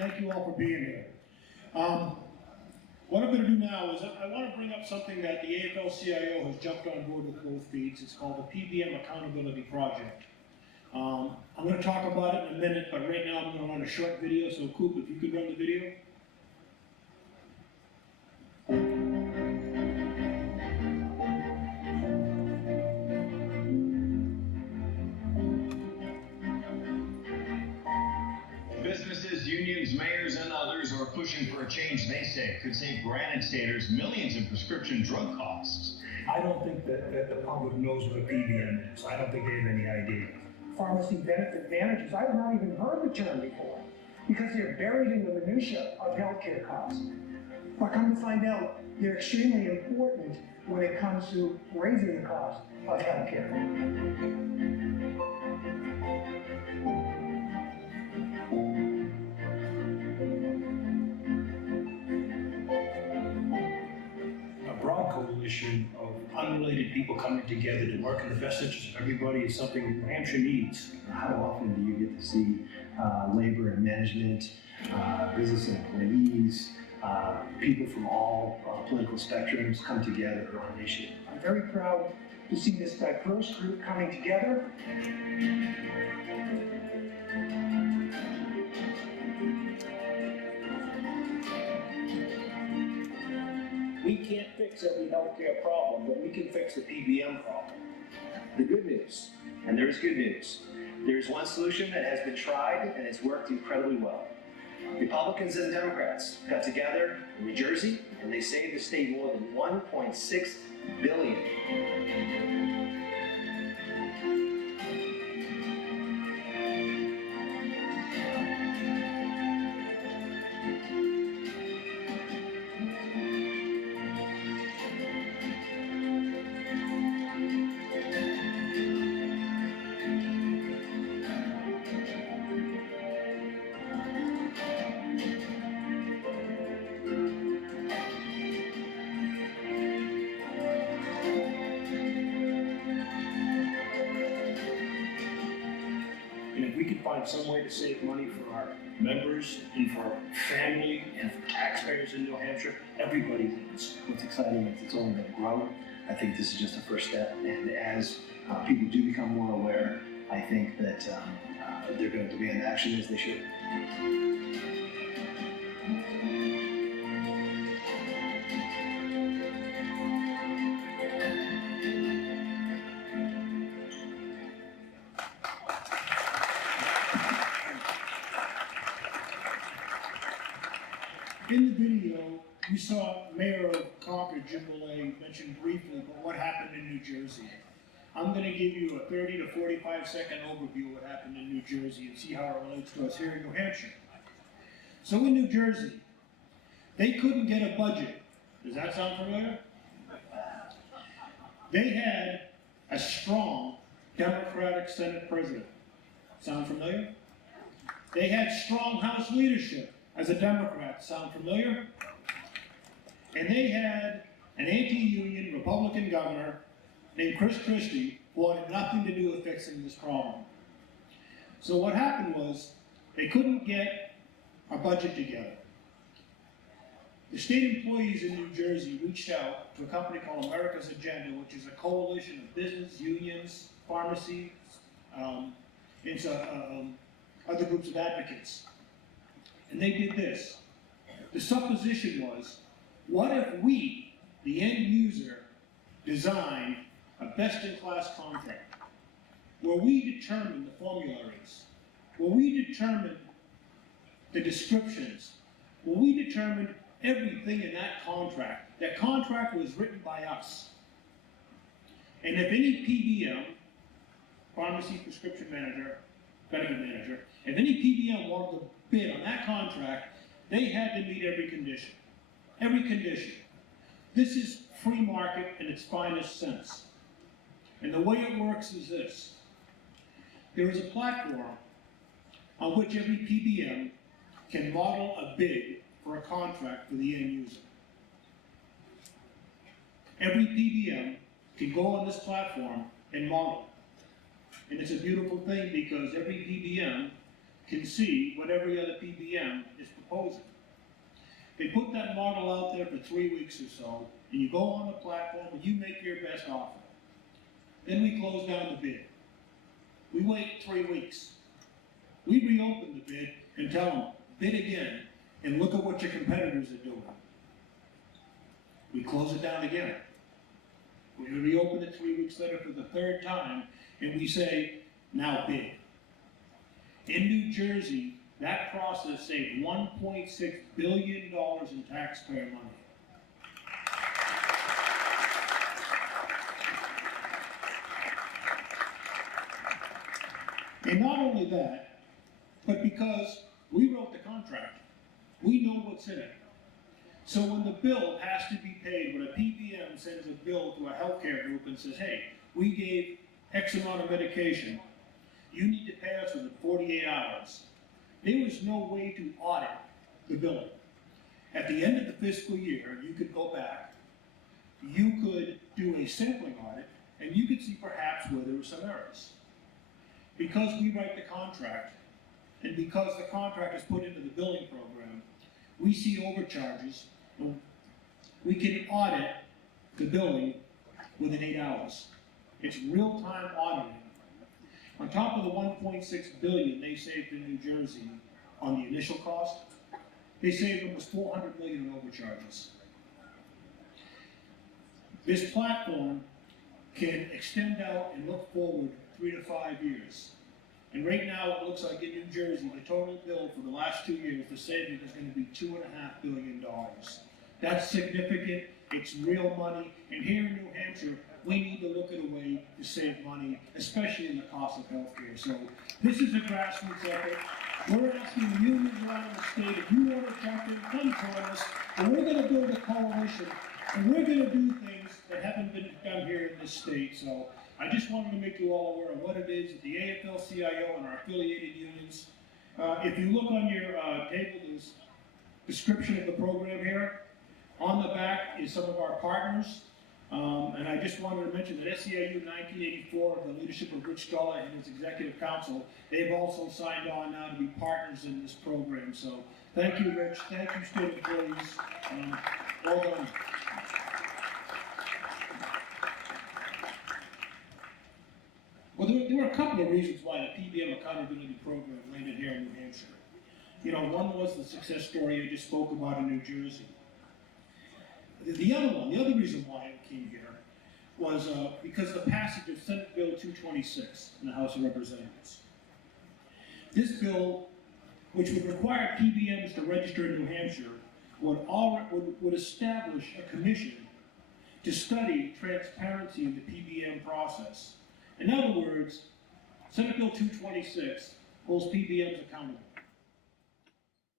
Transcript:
Thank you all for being here. What I'm going to do now is I want to bring up something that the AFL-CIO has jumped on board with both feeds. It's called the PBM Accountability Project. I'm going to talk about it in a minute, but right now I'm going to run a short video. So Coop, if you could run the video. Businesses, unions, mayors, and others are pushing for a change they say could save Granite Staters millions in prescription drug costs. I don't think that the public knows what a PBM is. I don't think they have any idea. Pharmacy benefit managers, I've not even heard the term before because they're buried in the minutia of healthcare costs. But come to find out, they're extremely important when it comes to raising the cost of healthcare. Coalition of unrelated people coming together to work in the best interest of everybody is something New Hampshire needs. How often do you get to see labor and management, business and employees, people from all political spectrums come together on an issue? I'm very proud to see this diverse group coming together. We can't fix every healthcare problem, but we can fix the PBM problem. The good news, and there is good news, there is one solution that has been tried and it's worked incredibly well. Republicans and Democrats got together in New Jersey and they saved the state more than $1.6 billion. And if we can find some way to save money for our members and for our family and for taxpayers in New Hampshire, everybody wins. What's exciting is it's only going to grow. I think this is just the first step, and as people do become more aware, I think that they're going to demand action as they should. In the video, we saw Mayor of Concord, Jim Millay, mention briefly about what happened in New Jersey. I'm going to give you a 30 to 45-second overview of what happened in New Jersey and see how it relates to us here in New Hampshire. So in New Jersey, they couldn't get a budget. Does that sound familiar? They had a strong Democratic Senate president. Sound familiar? They had strong House leadership as a Democrat. Sound familiar? And they had an anti-union Republican governor named Chris Christie who wanted nothing to do with fixing this problem. So what happened was they couldn't get a budget together. The state employees in New Jersey reached out to a company called America's Agenda, which is a coalition of business, unions, pharmacies, and other groups of advocates. And they did this. The supposition was, what if we, the end user, design a best-in-class contract where we determine the formularies, where we determine the descriptions, where we determine everything in that contract. That contract was written by us. And if any PBM, pharmacy prescription manager, benefit manager, if any PBM wanted to bid on that contract, they had to meet every condition. Every condition. This is free market in its finest sense. And the way it works is this. There is a platform on which every PBM can model a bid for a contract for the end user. Every PBM can go on this platform and model. And it's a beautiful thing because every PBM can see what every other PBM is proposing. They put that model out there for 3 weeks or so, and you go on the platform and you make your best offer. Then we close down the bid. We wait 3 weeks. We reopen the bid and tell them, bid again, and look at what your competitors are doing. We close it down again. We reopen it 3 weeks later for the third time, and we say, now bid. In New Jersey, that process saved $1.6 billion in taxpayer money. And not only that, but because we wrote the contract, we know what's in it. So when the bill has to be paid, when a PBM sends a bill to a healthcare group and says, hey, we gave X amount of medication, you need to pay us within 48 hours. There was no way to audit the billing. At the end of the fiscal year, you could go back, you could do a sampling audit, and you could see perhaps where there were some errors. Because we write the contract, and because the contract is put into the billing program, we see overcharges, and we can audit the billing within 8 hours. It's real-time auditing. On top of the $1.6 billion they saved in New Jersey on the initial cost, they saved almost $400 million in overcharges. This platform can extend out and look forward 3 to 5 years. And right now it looks like in New Jersey, the total bill for the last 2 years, the saving is going to be $2.5 billion. That's significant, it's real money, and here in New Hampshire, we need to look at a way to save money, especially in the cost of healthcare. So this is a grassroots effort. We're asking unions around the state, if you want to jump in, come join us, and we're going to build a coalition, and we're going to do things that haven't been done here in this state. So I just wanted to make you all aware of what it is that the AFL-CIO and our affiliated unions. If you look on your table, there's a description of the program here. On the back is some of our partners. And I just wanted to mention that SEIU 1984, the leadership of Rich Dollar and his executive council, they've also signed on now to be partners in this program. So thank you, Rich. Thank you, state employees. Well done. Well, there were a couple of reasons why the PBM Accountability Program landed here in New Hampshire. You know, one was the success story I just spoke about in New Jersey. The other reason why it came here was because of the passage of Senate Bill 226 in the House of Representatives. This bill, which would require PBMs to register in New Hampshire, would establish a commission to study transparency in the PBM process. In other words, Senate Bill 226 holds PBMs accountable.